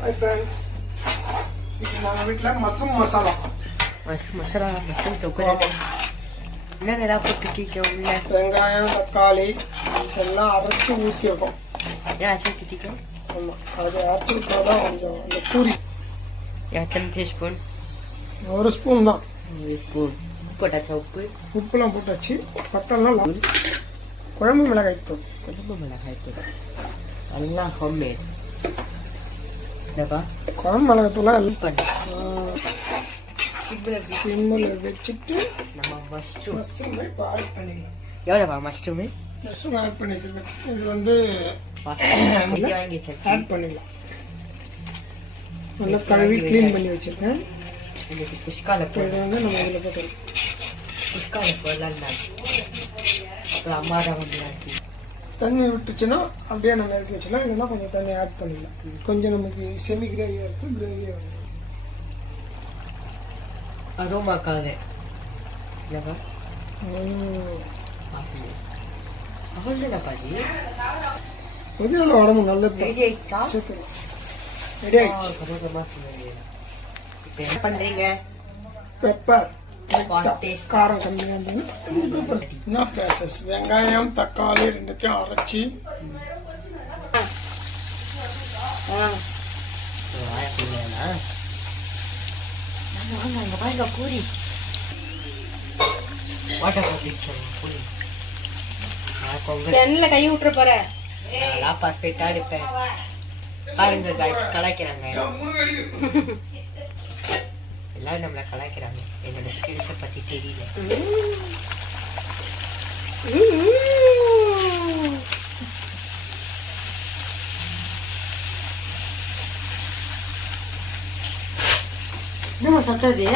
Hi friends, இது நம்ம வீட்டில் மஷ்ரூம் மசாலா. மஷ்ரூம் தொக்கு என்னென்ன போட்டுருக்கீங்க உள்ள? வெங்காயம், தக்காளி இதெல்லாம் அரைச்சி ஊற்றிருக்கோம். ஏன் சேர்த்துட்டீங்க? ஆமாம், அது அரைச்சி தான் கொஞ்சம் அந்த பூரி. எத்தனை டீஸ்பூன்? 1 ஸ்பூன் தான். 1 ஸ்பூன் போட்டாச்சா? உப்புலாம் போட்டாச்சு. பத்தெல்லாம் குழம்பு மிளகாய்த்தூள். எல்லாம் ஹோம்மேட். குழம்பு மிளகாய்த்தூள்லாம் எல்லாம் பண்ணி சிம்மில் வச்சுட்டு நம்ம மஷ்ரூம் இப்போ ஆட் பண்ணிடலாம். எவ்வளோப்பா மஷ்ரூமு? மஷ்ரூம் ஆட் பண்ணி வச்சுருக்கேன். இது வந்து வாங்கி ஆட் பண்ணிடலாம். நல்லா கழுவி க்ளீன் பண்ணி வச்சுருக்கேன். புஷ்கால இதை வந்து நம்ம இதில் போட்டுருக்கோம். புஷ்கால போடலாம். அப்புறம் அம்மா தான் வந்து தண்ணி விட்டுச்சுன்னா அப்படியே நம்ம இறக்கி வச்சிடலாம். இல்லைன்னா கொஞ்சம் தண்ணி ஆட் பண்ணிடலாம். கொஞ்சம் நமக்கு செமி கிரேவியாக இருக்குது, கிரேவியாக வரும். அரோமாக்காக இல்லைப்பா? அவ்வளோதான் பாதி. எதுனால உடம்பு நல்லது. ரெடி ஆயிடுச்சா? சேர்த்துக்கலாம். ரெடி ஆயிடுச்சு. இப்போ என்ன பண்ணுறீங்க? பெப்பர் காரம் கம்மியாக இருந்தது. என்ன ப்ராசஸ்? வெங்காயம், தக்காளி ரெண்டுத்தையும் அரைச்சி பூரி எண்ணெயில கை விட்டுற போற பர்ஃபெக்டா இருப்பேன். பாருங்க guys, கலாய்க்கிறாங்க எல்லாரும் நம்மள கலாய்க்கிறாங்க. என்னோட ஸ்கில்ஸை பத்தி தெரியல. என்னம்மா சத்தது?